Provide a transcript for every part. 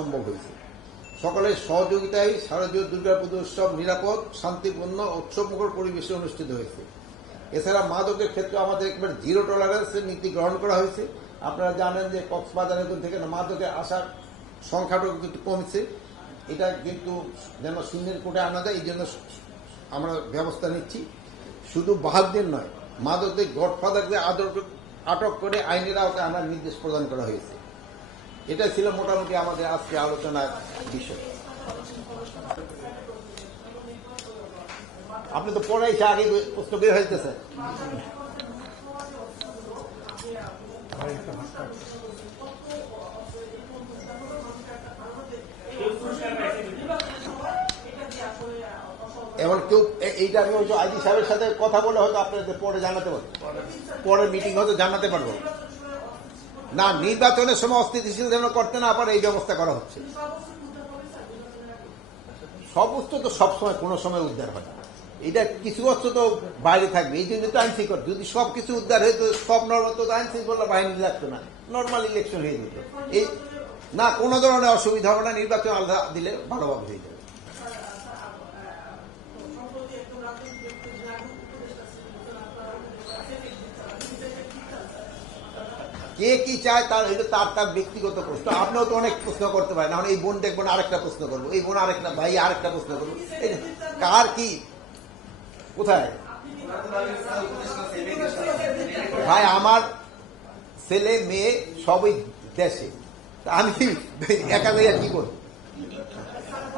সম্ভব হয়েছে। সকলের সহযোগিতায় শারদীয় দুর্গাপুজো উৎসব নিরাপদ, শান্তিপূর্ণ, উৎসবমুখর পরিবেশে অনুষ্ঠিত হয়েছে। এছাড়া মাদকের ক্ষেত্রে আমাদের একবার জিরো টলারেন্সের নীতি গ্রহণ করা হয়েছে। আপনারা জানেন যে কক্সবাজারের থেকে মাদকের আসার সংখ্যাটা কিন্তু কমছে। এটা কিন্তু যেন শূন্যের কোটে আনা যায়, এই জন্য আমরা ব্যবস্থা নিচ্ছি। শুধু বাহাদুর নয়, মাদকদের গডফাদারদের আদর আটক করে আইনের আওতায় আনার নির্দেশ প্রদান করা হয়েছে। এটা ছিল মোটামুটি আমাদের আজকে আলোচনার বিষয়। আপনি তো এসে আগে প্রশ্ন বের এমন কেউ এইটা আমি হয়তো আইজি সাহেবের সাথে কথা বলে হয়তো আপনাদের পরে জানাতে পারব। পরে মিটিং হয়তো জানাতে পারব। না, নির্বাচনের সময় অস্থিতিশীল যেন করতে না পারে, এই ব্যবস্থা করা হচ্ছে। সব বস্তু তো সবসময় কোনো সময় উদ্ধার হয়। এটা কিছু অস্ত্র তো বাইরে থাকবে, এই জন্য তো আইন শৃঙ্খলা। যদি সব কিছু উদ্ধার হতো সব নর্মাল তো আইন বাহিনী লাগতো না। নর্মাল ইলেকশন হয়ে যেত। এই না, কোনো ধরনের অসুবিধা হবে না, নির্বাচন আলাদা দিলে ভালোভাবে হয়ে যাবে। কে কি চায় তার এটা তার তার ব্যক্তিগত প্রশ্ন। আপনিও তো অনেক প্রশ্ন করতে পারেন। এখন এই বোন দেখবেন আরেকটা প্রশ্ন করব। এই বোন আরেকটা ভাই আরেকটা প্রশ্ন করব। কার কি? কোথায়? ভাই আমার ছেলে মেয়ে সবই দেশে। আমি একা যাইয়া কি করব?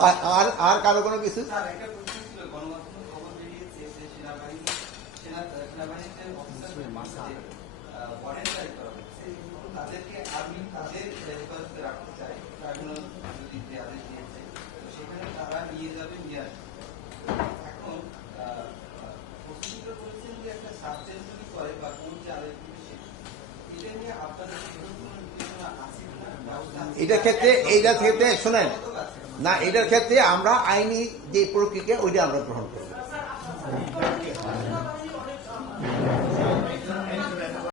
আর- আর কারও কোনো কিছু? স্যার, তাদেরকে আমি তাদের রাখতে চাই, ট্রাইব্যুনাল যদি আদেশ দিয়েছে, তো সেখানে তারা নিয়ে যাবে, নিয়ে আসবে। এখন, প্রসিকিউটর বলেছেন যে একটা সার্চেন যদি করে বা কোন যে আদেশ দিবে সে- এটা নিয়ে আপনাদের এটার ক্ষেত্রে এইটার ক্ষেত্রে শোনেন না এটার ক্ষেত্রে আমরা আইনি যে প্রক্রিয়া ওইটা আমরা গ্রহণ করব